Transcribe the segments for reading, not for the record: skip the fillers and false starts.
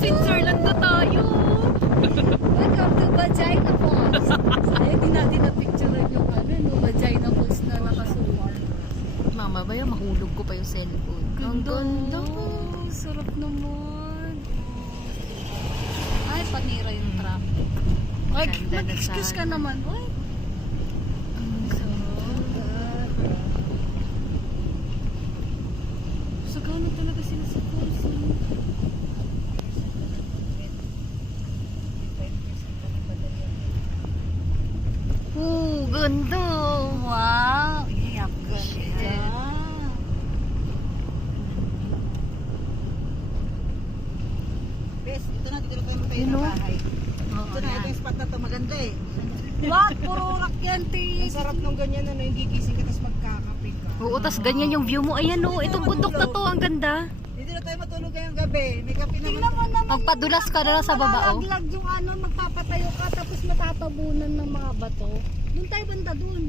Switzerland na tayo. Welcome to Vagina Falls. Sayang di natin na-picturean yung Vagina Falls na nakasuwar. Mamabaya, mahulog ko pa yung cellphone. Ang ganda. Sarap naman. Ay, panira yung traffic. Ay, Ganda na mag-excuse ka sana. naman. Ay, Ang sarap. sagana talaga sila sa falls. Ganda. Wow. Iyak ka Shit. siya. Bes, ito na, dito na tayo magtayo Yun, ng oh. bahay. Oo, Ito na, ito yung spot na to, maganda eh. What? Puro rakyente. Ang sarap nung ganyan, ano, yung gigising ka, tapos magkakape ka. Oo, tas ganyan yung view mo. Ayan o, itong bundok na to, ang ganda. Dito na tayo matulog ngayong gabi. May kape naman. Tingnan mo naman. Magpadulas ka na lang sa baba, oh. Malalaglag yung ano, magpapatayo ka tapos matatabunan ng mga bato. Doon tayo banda doon.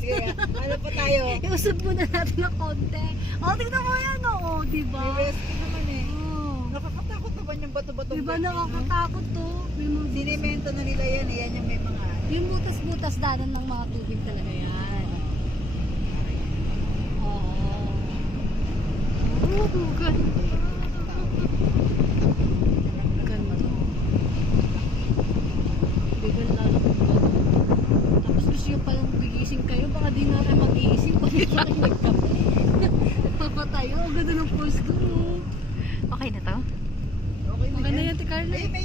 Sige, ano pa tayo? Iusod muna natin ng konti. Oh, tingnan mo yan, oh. Diba? May rescue naman eh. Oh. Nakakatakot naman yung bato-bato. Diba nakakatakot to? May mga Sinimento na nila yan eh. Yan yung may mga... yung butas-butas danan ng mga tubig talaga yan. Oo. Ganda. Ganda. Bigal lalo kung bato. Tapos gusto nyo palang bigising kayo, baka di na kayo mag-iisip pag ito kayo nagkape. Papatayo, ang ganda ng post doon, oh. Okay na to? Okay na Maganda yan. yan, Ticarla. May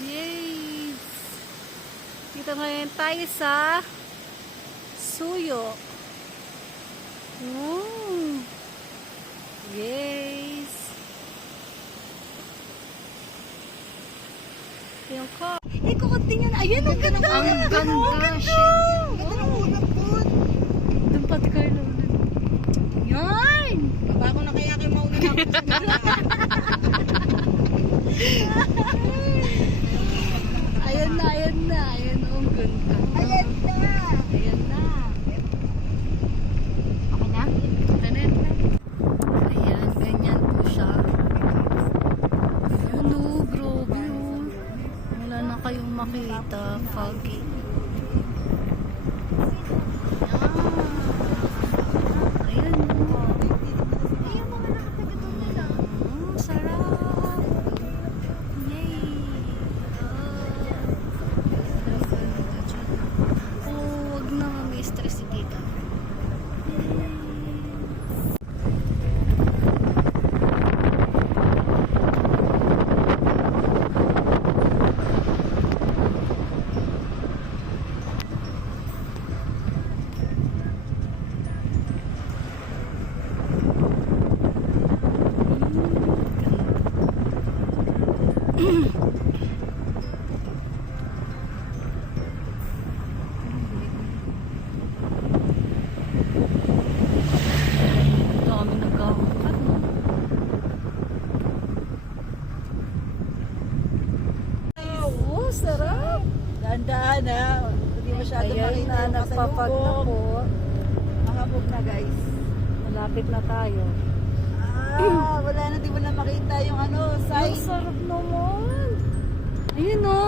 Yay! Dito ngayon tayo sa Suyo. Yes! Yung ko. Eh, kukunti yan. Ayun, ang ganda! Ang ganda, shit. Ganda ng ulap doon. Doon pa, Ticarla. Yan! Baba ko na kaya kayo mauna na ako sa nila. Ayan na, ayan na. Ayan na, ang ganda. Ayan na. Ayan na. Okay na? Tanan na. Ayan, ganyan po siya. Ayan o, grabe o. Wala na kayong makita. Foggy. Ayan o. Ayan mga nakatagatong nila. Sarap. Yay. Oh, wag na may stress si tita. Dami nagkakakat, no? Oh, sarap! Dahan-dahan ha. Hindi masyado Ayan makita na, yung nagpapag na pasalubong. po. Mahabog na guys. Malapit na tayo. Wala na, di mo na makita yung ano, Ay, sign. sarap naman! Ayun, no?